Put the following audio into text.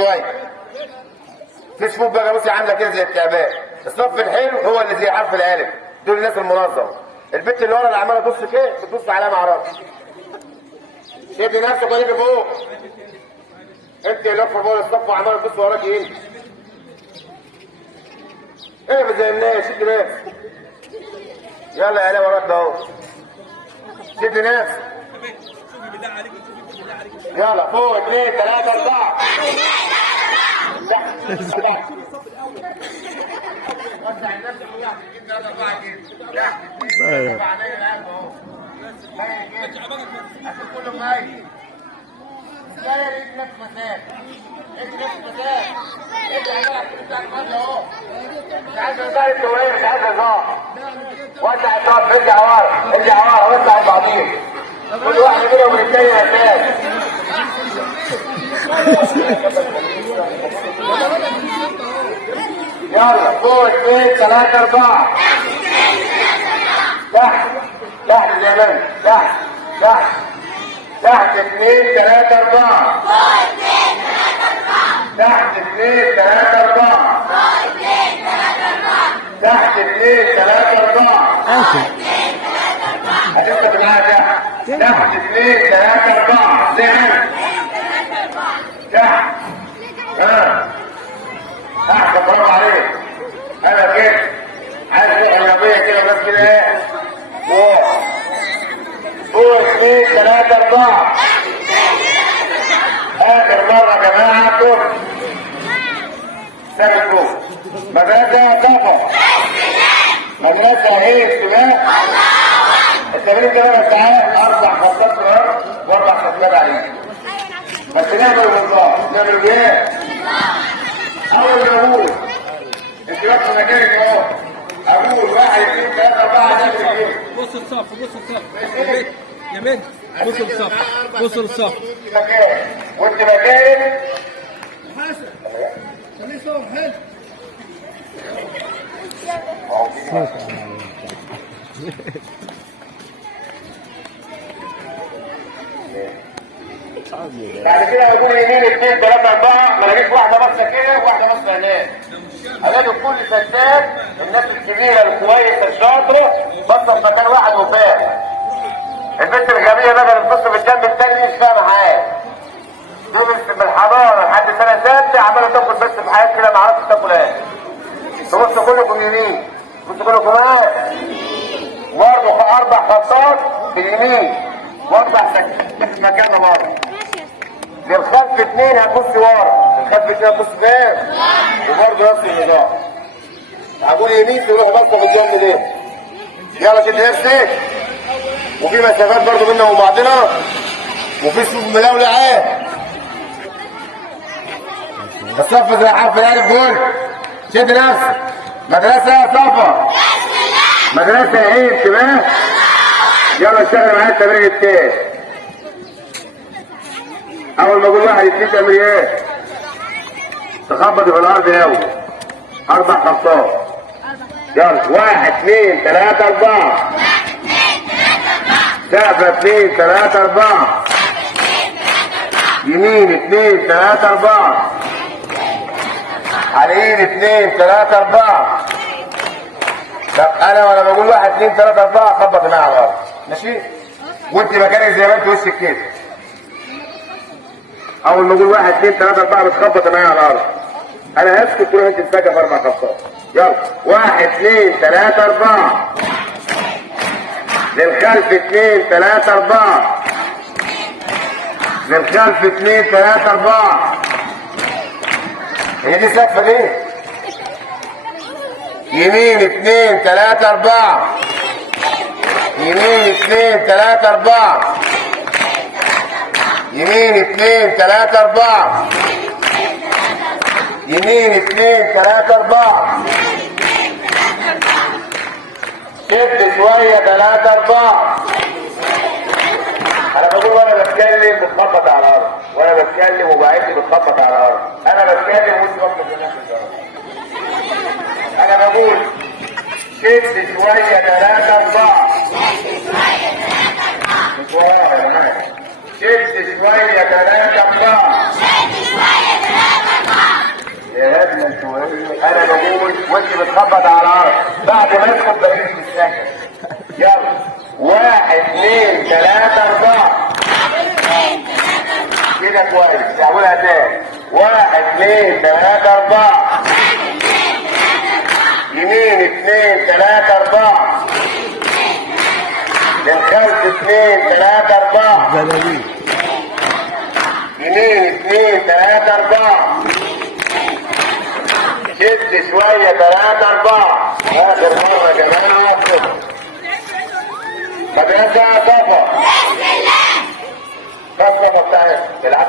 شويه. في صفوف بقى بصي عامله كده زي التعبان. الصف الحلو هو اللي زي حرف الالف، دول الناس المنظمه. البت اللي ورا اللي عماله تبص كده بتبص عليها ما اعرفش. شدي نفسك واديك فوق. انت اللي واقفه فوق الصف وعماله تبص وراك ايه؟ ايه زي الناس. شدي نفسك. يلا يا لا وراك اهو. شدي نفسك. يلا فوق 2 3 4. وسع النفس وياك 2 3 4 كده. ايوه. كله معايا. لا ليك نفس مسافه. انت نفس مسافه. انت بتاعك ماشي اهو. مش عايز ازاي التوقيع، مش عايز هزار. وسع الصف، ارجع ورا، ارجع ورا، وسع البعضين. كل واحد منهم التاني هتلاقي. يلا فوق 2 3 4. تحت تحت يا مان، تحت تحت تحت 2 3 4. تحت 2 3 4. تحت 2 3 4. هتكتب معايا تحت. تحت 2 3 4 زي ما تحت. احسن، برافو عليك. انا كده عايز روح رياضيه كده بس كده ايه؟ فوق فوق 2 3 4. اخر مره يا جماعه كفر. ثابت فوق. مدرسه كفر. مدرسه ايه؟ سباق. التمرين ده 3 ساعات، 4 خطات في الارض و4 خطات عليه. بس نعمل بالظبط. نعمل ايه؟ اول ما اقول انت واقف في مكانك اهو، اقول 1 2 3 4 نعمل ايه؟ بص الصف، بص الصف يا بنت، بص الصف، بص الصف. وانت مكانك حسن خليه صوت حلو. بعد كده يقول يمين 2 3 4. ما لقيتش واحده باصه كده وواحده باصه هناك. الاقي كل ستات الناس الكبيره الكويسه الشاطره باصه في مكان واحد وفاهم. البنت الغبيه بقى اللي بتبص في الجنب الثاني مش فاهمه حاجه. دي من الحضانه لحد سنه 6 عماله تاكل بس في حياتها كده ما اعرفش تاكل ايه. تبص كلكم يمين، تبص كلكم ايه؟ برضه 4 خطات باليمين و4 سكتات في مكاننا برضه. للخلف 2 هتبص ورا، للخلف 2 هتبص فين؟ وبرضه نفس النظام. هقول يمين تروح بصه في الجنب ده. يلا شد نفسك. وفي مسافات برضه بينا وبعضنا. وفي صفوف ملولعه. الصف زي حرف الالف دول. شد نفسك. مدرسه صفا. مدرسه ايه؟ انتباه. يلا اشتغل معايا التمرين التاني. اول ما اقول 1 2 تعمل ايه؟ تخبط في الارض الاول 4 خطات. يلا 1 2 3 4. سقفه 2 3 4. يمين 2 3 4. على اليمين 2 3 4. طب انا وانا بقول 1 2 3 4 خبط معايا على الارض. ماشي؟ وانت مكانك زي ما انت وشك كده. اول ما اقول 1 2 3 4 بتخبط معايا على الارض. انا هسكت تروح انت تسقف 4 خطات. يلا 1 2 3 4. للخلف 2 3 4. للخلف 2 3 4. هي دي سقفه ليه؟ يمين 2 3 4. يمين 2 3 4. يمين 2 3 4. يمين 2 3 4. شد شويه 3 4. انا بقول وانا بتكلم بتخبط على الارض، وانا بتكلم وبعد بتخبط على الارض. انا بتكلم وانت بتخبط في نفس الارض. انا بقول شد شويه 3 4. شد شويه 3 4. انا نقول وانت بتخبط على الارض بعد ما ادخل بلاقيك بالسكن. يلا 1 2 3 4 كده كويس. تعملها تاني 1 2 3 4 يمين 2 3 4 للخلف 2 3 4 زلالين. يمين 2 3 4 شد شوية 3 4 آخر مرة كمان واحد. مدرسة صفا. صفا بتاعت تلعب